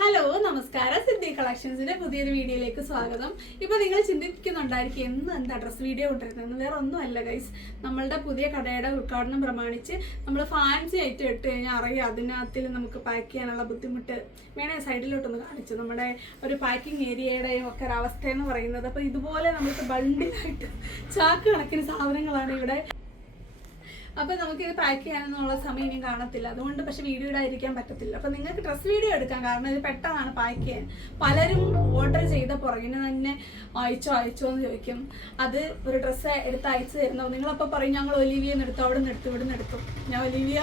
Hello നമസ്കാരം, സിദ്ധി കളക്ഷൻസിന്റെ പുതിയൊരു വീഡിയോയിലേക്ക് സ്വാഗതം. ഇപ്പൊ നിങ്ങൾ ചിന്തിക്കുന്നുണ്ടായിരിക്കും എന്താ ഡ്രസ് വീഡിയോ കൊണ്ടിരുന്നത്. വേറെ ഒന്നുമല്ല ഗൈസ്, നമ്മളുടെ പുതിയ കടയുടെ ഉദ്ഘാടനം പ്രമാണിച്ച് നമ്മൾ ഫാൻസി ആയിട്ട് ഇട്ട് കഴിഞ്ഞാൽ അറിയാം അതിനകത്തിൽ നമുക്ക് പാക്ക് ചെയ്യാനുള്ള ബുദ്ധിമുട്ട്. വേണേ സൈഡിലോട്ടൊന്ന് കാണിച്ചു നമ്മുടെ ഒരു പാക്കിംഗ് ഏരിയയുടെയും ഒക്കെ ഒരു അവസ്ഥ എന്ന് പറയുന്നത്. അപ്പൊ ഇതുപോലെ നമുക്ക് ബണ്ടിലായിട്ട് ചാക്ക് കണക്കിന് സാധനങ്ങളാണ് ഇവിടെ. അപ്പോൾ നമുക്കിത് പാക്ക് ചെയ്യാനൊന്നുള്ള സമയം ഇനി കാണത്തില്ല, അതുകൊണ്ട് പക്ഷെ വീഡിയോ ഇടാതിരിക്കാൻ പറ്റത്തില്ല. അപ്പോൾ നിങ്ങൾക്ക് ഡ്രസ് വീഡിയോ എടുക്കാം, കാരണം ഇത് പെട്ടെന്നാണ് പാക്ക് ചെയ്യാൻ. പലരും ഓർഡർ ചെയ്ത പുറകിന് തന്നെ അയച്ചോ എന്ന് ചോദിക്കും. അത് ഒരു ഡ്രസ്സ് എടുത്ത് അയച്ചു തരുന്നോ, നിങ്ങളപ്പോൾ പറയും ഞങ്ങൾ ഒലിവിയെന്ന് എടുത്തു, അവിടെ നിന്ന് എടുത്തു, ഇവിടെ നിന്ന് എടുത്തു. ഞാൻ ഒലിവിയ,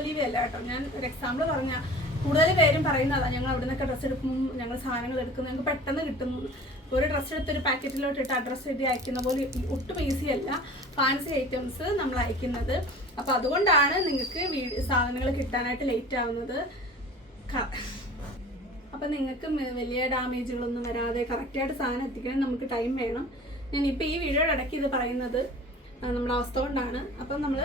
#ഒലിവിയ അല്ല കേട്ടോ, ഞാൻ ഒരു എക്സാമ്പിൾ പറഞ്ഞാൽ കൂടുതൽ പേരും പറയുന്നതാണ് ഞങ്ങൾ അവിടെ നിന്നൊക്കെ ഡ്രസ്സ് എടുക്കും, ഞങ്ങൾ സാധനങ്ങൾ എടുക്കും, ഞങ്ങൾക്ക് പെട്ടെന്ന് കിട്ടുന്നു. ഒരു ഡ്രസ്സ് എടുത്തൊരു പാക്കറ്റിലോട്ട് ഇട്ട് അഡ്രസ്സ് എഴുതി അയക്കുന്ന പോലെ ഒട്ടും ഈസി അല്ല ഫാൻസി ഐറ്റംസ് നമ്മൾ അയക്കുന്നത്. അപ്പോൾ അതുകൊണ്ടാണ് നിങ്ങൾക്ക് സാധനങ്ങൾ കിട്ടാനായിട്ട് ലേറ്റ് ആവുന്നത്. അപ്പം നിങ്ങൾക്ക് വലിയ ഡാമേജുകളൊന്നും വരാതെ കറക്റ്റായിട്ട് സാധനം എത്തിക്കണം, നമുക്ക് ടൈം വേണം. ഞാനിപ്പോൾ ഈ വീഡിയോയുടെ ഇടയ്ക്ക് ഇത് പറയുന്നത് നമ്മുടെ അവസ്ഥ കൊണ്ടാണ്. അപ്പം നമ്മൾ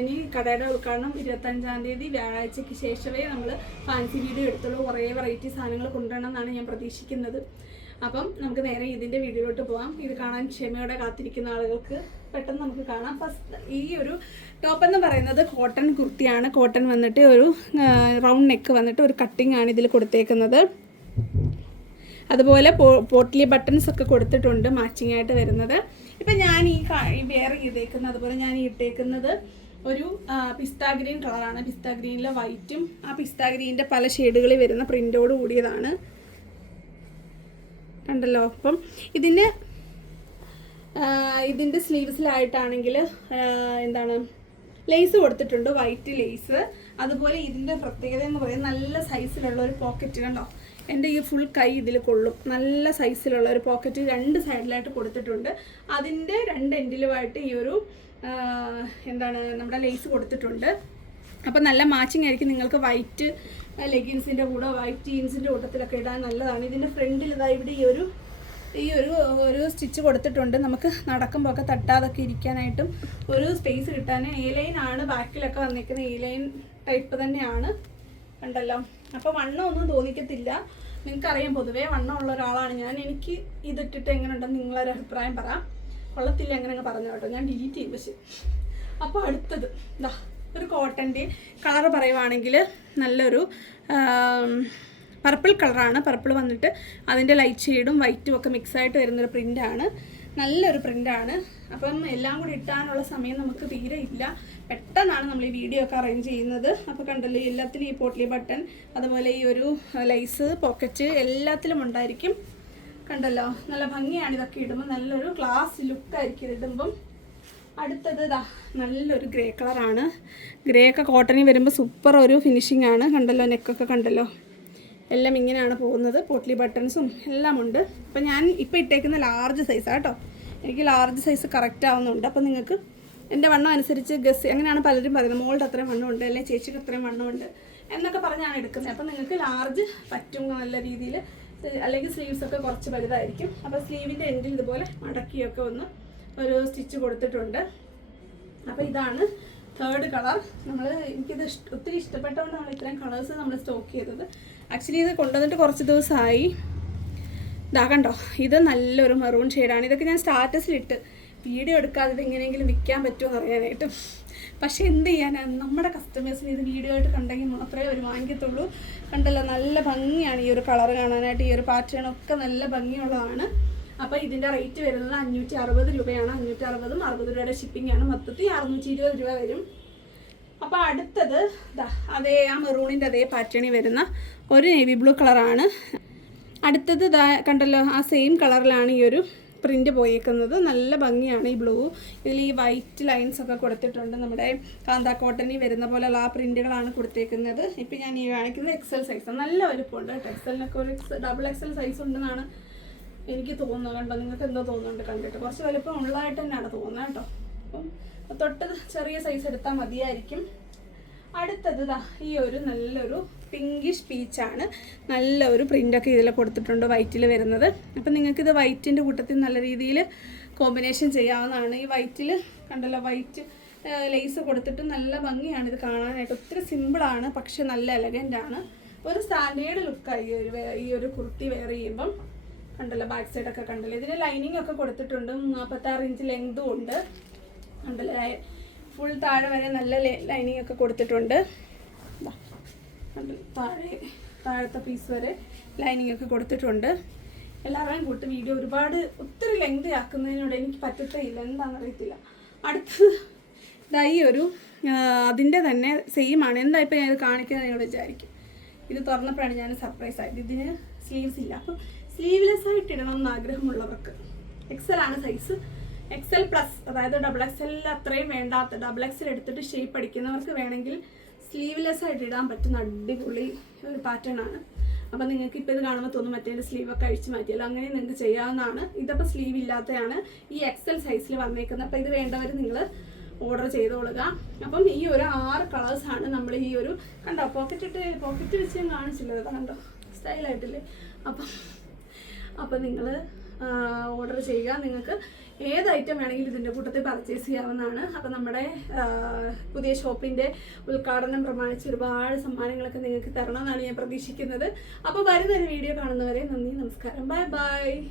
ഇനി കടയുടെ ഉദ്ഘാടനം 25-ാം തീയതി വ്യാഴാഴ്ചയ്ക്ക് ശേഷമേ നമ്മൾ ഫാൻസി വീഡിയോ എടുത്തുള്ളൂ. കുറേ വെറൈറ്റി സാധനങ്ങൾ കൊണ്ടുവരണം എന്നാണ് ഞാൻ പ്രതീക്ഷിക്കുന്നത്. അപ്പം നമുക്ക് നേരെ ഇതിൻ്റെ വീഡിയോയിലോട്ട് പോകാം. ഇത് കാണാൻ ക്ഷമയോടെ കാത്തിരിക്കുന്ന ആളുകൾക്ക് പെട്ടെന്ന് നമുക്ക് കാണാം. ഫസ്റ്റ് ഈ ഒരു ടോപ്പ് എന്ന് പറയുന്നത് കോട്ടൺ കുർത്തിയാണ്. കോട്ടൺ വന്നിട്ട് ഒരു റൗണ്ട് നെക്ക് വന്നിട്ട് ഒരു കട്ടിംഗ് ആണ് ഇതിൽ കൊടുത്തേക്കുന്നത്. അതുപോലെ പോട്ട്ലി ബട്ടൺസ് ഒക്കെ കൊടുത്തിട്ടുണ്ട് മാച്ചിങ് ആയിട്ട് വരുന്നത്. ഇപ്പം ഞാൻ ഈ വെയർ ചെയ്തേക്കുന്നത്, അതുപോലെ ഞാൻ ഈ ഇട്ടേക്കുന്നത് ഒരു പിസ്ത ഗ്രീൻ കളറാണ്. പിസ്ത ഗ്രീനിലെ വൈറ്റും ആ പിസ്ത ഗ്രീനിൻ്റെ പല ഷെയ്ഡുകളിൽ വരുന്ന പ്രിൻ്റോട് കൂടിയതാണ്, കണ്ടല്ലോ. അപ്പം ഇതിൻ്റെ സ്ലീവ്സിലായിട്ടാണെങ്കിൽ എന്താണ് ലേസ് കൊടുത്തിട്ടുണ്ട്, വൈറ്റ് ലേസ്. അതുപോലെ ഇതിൻ്റെ പ്രത്യേകത എന്ന് പറയുന്നത് നല്ല സൈസിലുള്ള ഒരു പോക്കറ്റ്, കണ്ടോ. എൻ്റെ ഈ ഫുൾ കൈ ഇതിൽ കൊള്ളും. നല്ല സൈസിലുള്ള ഒരു പോക്കറ്റ് രണ്ട് സൈഡിലായിട്ട് കൊടുത്തിട്ടുണ്ട്. അതിൻ്റെ രണ്ട് എൻഡിലുമായിട്ട് ഈ ഒരു എന്താണ് നമ്മുടെ ലേസ് കൊടുത്തിട്ടുണ്ട്. അപ്പം നല്ല മാച്ചിങ് ആയിരിക്കും. നിങ്ങൾക്ക് വൈറ്റ് ലെഗിൻസിൻ്റെ കൂടെ വൈറ്റ് ജീൻസിൻ്റെ കൂട്ടത്തിലൊക്കെ ഇടാൻ നല്ലതാണ്. ഇതിൻ്റെ ഫ്രണ്ടിൽ ഇതാ ഇവിടെ ഈ ഒരു സ്റ്റിച്ച് കൊടുത്തിട്ടുണ്ട്. നമുക്ക് നടക്കുമ്പോൾ ഒക്കെ തട്ടാതൊക്കെ ഇരിക്കാനായിട്ടും ഒരു സ്പേസ് കിട്ടാൻ. ലൈനാണ് ബാക്കിലൊക്കെ വന്നിരിക്കുന്നത്, ലൈൻ ടൈപ്പ് തന്നെയാണ്, കണ്ടല്ലോ. അപ്പോൾ വണ്ണമൊന്നും തോന്നിക്കത്തില്ല. നിങ്ങൾക്കറിയാം പൊതുവേ വണ്ണമുള്ള ഒരാളാണ് ഞാൻ. എനിക്ക് ഇതിട്ടിട്ട് എങ്ങനെ ഉണ്ടെന്ന് നിങ്ങളൊരു അഭിപ്രായം പറയാം. കൊള്ളത്തില്ല എങ്ങനെ പറഞ്ഞു കേട്ടോ, ഞാൻ ഡിലീറ്റ് ചെയ്യും. പക്ഷേ അപ്പോൾ അടുത്തത് ഇതാ ഒരു കോട്ടൻ്റെ കളർ പറയുവാണെങ്കിൽ നല്ലൊരു പർപ്പിൾ കളറാണ്. പർപ്പിൾ വന്നിട്ട് അതിൻ്റെ ലൈറ്റ് ഷെയ്ഡും വൈറ്റും ഒക്കെ മിക്സായിട്ട് വരുന്നൊരു പ്രിൻ്റാണ്. നല്ലൊരു പ്രിൻ്റാണ്. അപ്പം എല്ലാം കൂടി ഇട്ടാനുള്ള സമയം നമുക്ക് തീരെ ഇല്ല. പെട്ടെന്നാണ് നമ്മൾ ഈ വീഡിയോ ഒക്കെ അറേഞ്ച് ചെയ്യുന്നത്. അപ്പോൾ കണ്ടല്ലോ, എല്ലാത്തിലും ഈ പോട്ട്ലി ബട്ടൺ, അതുപോലെ ഈ ഒരു ലൈസ് പോക്കറ്റ് എല്ലാത്തിലും ഉണ്ടായിരിക്കും, കണ്ടല്ലോ. നല്ല ഭംഗിയാണ് ഇതൊക്കെ ഇടുമ്പോൾ, നല്ലൊരു ക്ലാസ് ലുക്കായിരിക്കും ഇടുമ്പം. അടുത്തത് ഇതാ നല്ലൊരു ഗ്രേ കളറാണ്. ഗ്രേ ഒക്കെ കോട്ടണിൽ വരുമ്പോൾ സൂപ്പർ ഒരു ഫിനിഷിംഗ് ആണ്, കണ്ടല്ലോ. നെക്കൊക്കെ കണ്ടല്ലോ, എല്ലാം ഇങ്ങനെയാണ് പോകുന്നത്. പോട്ട്ലി ബട്ടൺസും എല്ലാം ഉണ്ട്. അപ്പം ഞാൻ ഇപ്പോൾ ഇട്ടേക്കുന്ന ലാർജ് സൈസാണ് കേട്ടോ. എനിക്ക് ലാർജ് സൈസ് കറക്റ്റ് ആവുന്നുണ്ട്. അപ്പം നിങ്ങൾക്ക് എൻ്റെ വണ്ണം അനുസരിച്ച് ഗസ്, അങ്ങനെയാണ് പലരും പറയുന്നത്, മോളുടെ അത്രയും വണ്ണമുണ്ട്, അല്ലെങ്കിൽ ചേച്ചിക്ക് അത്രയും വണ്ണമുണ്ട് എന്നൊക്കെ പറഞ്ഞാണ് എടുക്കുന്നത്. അപ്പം നിങ്ങൾക്ക് ലാർജ് പറ്റും നല്ല രീതിയിൽ. അല്ലെങ്കിൽ സ്ലീവ്സൊക്കെ കുറച്ച് വലുതായിരിക്കും. അപ്പോൾ സ്ലീവിൻ്റെ എൻഡിൽ ഇതുപോലെ മടക്കിയൊക്കെ ഒന്ന് ഒരു സ്റ്റിച്ച് കൊടുത്തിട്ടുണ്ട്. അപ്പോൾ ഇതാണ് തേർഡ് കളർ. എനിക്കിത് ഒത്തിരി ഇഷ്ടപ്പെട്ടതുകൊണ്ട് നമ്മൾ ഇത്രയും കളേഴ്സ് നമ്മൾ സ്റ്റോക്ക് ചെയ്തത്. ആക്ച്വലി ഇത് കൊണ്ടുവന്നിട്ട് കുറച്ച് ദിവസമായി. ഇതാ കണ്ടോ, ഇത് നല്ലൊരു മെറൂൺ ഷെയ്ഡാണ്. ഇതൊക്കെ ഞാൻ സ്റ്റാറ്റസിലിട്ട് വീഡിയോ എടുക്കാതെ ഇത് എങ്ങനെയെങ്കിലും വിൽക്കാൻ പറ്റുമോ എന്ന് അറിയാനായിട്ട്. പക്ഷേ എന്ത് ചെയ്യാനാണ്, നമ്മുടെ കസ്റ്റമേഴ്സിന് ഇത് വീഡിയോ ആയിട്ട് കണ്ടെങ്കിൽ മാത്രമേ അവർ വാങ്ങിക്കത്തുള്ളൂ. കണ്ടല്ലോ, നല്ല ഭംഗിയാണ് ഈ ഒരു കളർ കാണാനായിട്ട്. ഈ ഒരു പാറ്റേണൊക്കെ നല്ല ഭംഗിയുള്ളതാണ്. അപ്പോൾ ഇതിൻ്റെ റേറ്റ് വരുന്നത് 560 രൂപയാണ്. 560-ഉം 60 രൂപയുടെ ഷിപ്പിംഗ് ആണ്. മൊത്തത്തിൽ 620 രൂപ വരും. അപ്പോൾ അടുത്തത് അതേ ആ മെറൂണിൻ്റെ അതേ പാറ്റേണിൽ വരുന്ന ഒരു നേവി ബ്ലൂ കളറാണ്. അടുത്തത് കണ്ടല്ലോ, ആ സെയിം കളറിലാണ് ഈ ഒരു പ്രിൻ്റ് പോയേക്കുന്നത്. നല്ല ഭംഗിയാണ് ഈ ബ്ലൂ. ഇതിൽ ഈ വൈറ്റ് ലൈൻസ് ഒക്കെ കൊടുത്തിട്ടുണ്ട്. നമ്മുടെ കാന്താ കോട്ടണിൽ വരുന്ന പോലെയുള്ള ആ പ്രിൻ്റുകളാണ് കൊടുത്തേക്കുന്നത്. ഇപ്പം ഞാൻ ഈ കാണിക്കുന്നത് എക്സൽ സൈസാണ്. നല്ല വലുപ്പമുണ്ട് കേട്ടോ. എക്സലിനൊക്കെ ഒരു XXL സൈസ് ഉണ്ടെന്നാണ് എനിക്ക് തോന്നുന്നത്. കണ്ടോ, നിങ്ങൾക്ക് എന്തോ തോന്നുന്നുണ്ട് കണ്ടിട്ട്. കുറച്ച് വലുപ്പം ഉള്ളതായിട്ട് തന്നെയാണ് തോന്നുന്നത് കേട്ടോ. അപ്പം തൊട്ട് ചെറിയ സൈസ് എടുത്താൽ മതിയായിരിക്കും. അടുത്തത് ഈ ഒരു നല്ലൊരു പിങ്കിഷ് പീച്ചാണ്. നല്ല ഒരു പ്രിൻ്റൊക്കെ ഇതിൽ കൊടുത്തിട്ടുണ്ട്, വൈറ്റിൽ വരുന്നത്. അപ്പം നിങ്ങൾക്കിത് വൈറ്റിൻ്റെ കൂട്ടത്തിൽ നല്ല രീതിയിൽ കോമ്പിനേഷൻ ചെയ്യാവുന്നതാണ്. ഈ വൈറ്റിൽ കണ്ടല്ലോ, വൈറ്റ് ലേസ് കൊടുത്തിട്ട് നല്ല ഭംഗിയാണ് ഇത് കാണാനായിട്ട്. ഒത്തിരി സിമ്പിളാണ്, പക്ഷെ നല്ല എലഗൻ്റാണ്. ഒരു സ്റ്റാൻഡേർഡ് ലുക്കായി ഈ ഒരു കുർത്തി വെയർ ചെയ്യുമ്പം. കണ്ടല്ലോ ബാക്ക് സൈഡൊക്കെ കണ്ടല്ലോ. ഇതിന് ലൈനിങ് ഒക്കെ കൊടുത്തിട്ടുണ്ട്. 46 ഇഞ്ച് ലെങ്തും ഉണ്ട്. കണ്ടല്ലോ ഫുൾ താഴെ വരെ നല്ല ലൈനിങ് ഒക്കെ കൊടുത്തിട്ടുണ്ട്. താഴത്തെ പീസ് വരെ ലൈനിങ് ഒക്കെ കൊടുത്തിട്ടുണ്ട്. എല്ലാവരെയും കൂട്ട് വീഡിയോ ഒത്തിരി ലെങ്ത് ആക്കുന്നതിനോട് എനിക്ക് പറ്റത്തില്ല, എന്താണെന്നറിയത്തില്ല. അടുത്ത് ഈ ഒരു അതിൻ്റെ തന്നെ സെയിം ആണ്. എന്താ ഇപ്പം ഞാൻ ഇത് കാണിക്കുന്നത് നിങ്ങൾ വിചാരിക്കും. ഇത് തുറന്നപ്പോഴാണ് ഞാൻ സർപ്രൈസ് ആയത്. ഇതിന് സ്ലീവ്സ് ഇല്ല. അപ്പം സ്ലീവ്ലെസ് ആയിട്ട് ഇടണം എന്ന് ആഗ്രഹമുള്ളവർക്ക് XL ആണ് സൈസ്. XL+, അതായത് XXL അത്രയും വേണ്ടാത്ത XXL എടുത്തിട്ട് ഷേപ്പ് അടിക്കുന്നവർക്ക് വേണമെങ്കിൽ സ്ലീവ്ലെസ് ആയിട്ട് ഇടാൻ പറ്റുന്ന അടിപൊളി ഒരു പാറ്റേൺ ആണ്. അപ്പം നിങ്ങൾക്ക് ഇപ്പോൾ ഇത് കാണുമ്പോൾ തോന്നും മറ്റേ സ്ലീവൊക്കെ അഴിച്ച് മാറ്റിയല്ലോ, അങ്ങനെ നിങ്ങൾക്ക് ചെയ്യാവുന്നതാണ്. ഇതിപ്പോൾ സ്ലീവ് ഇല്ലാത്തതാണ്, ഈ XL സൈസിൽ വന്നേക്കുന്നത്. അപ്പോൾ ഇത് വേണ്ടവർ നിങ്ങൾ ഓർഡർ ചെയ്തോളുക. അപ്പം ഈ ഒരു 6 കളേഴ്സാണ് നമ്മൾ ഈ ഒരു കണ്ടോ പോക്കറ്റ് വെച്ച് ഞാൻ കാണിച്ചില്ല, കണ്ടോ സ്റ്റൈലായിട്ടില്ലേ. അപ്പം നിങ്ങൾ ഓർഡർ ചെയ്യുക. നിങ്ങൾക്ക് ഏത് ഐറ്റം വേണമെങ്കിലും ഇതിൻ്റെ കൂട്ടത്തിൽ പർച്ചേസ് ചെയ്യാവുന്നതാണ്. അപ്പം നമ്മുടെ പുതിയ ഷോപ്പിൻ്റെ ഉദ്ഘാടനം പ്രമാണിച്ച് ഒരുപാട് സമ്മാനങ്ങളൊക്കെ നിങ്ങൾക്ക് തരണമെന്നാണ് ഞാൻ പ്രതീക്ഷിക്കുന്നത്. അപ്പോൾ വരുന്നൊരു വീഡിയോ കാണുന്നവരെ നന്ദി, നമസ്കാരം, ബൈ ബൈ.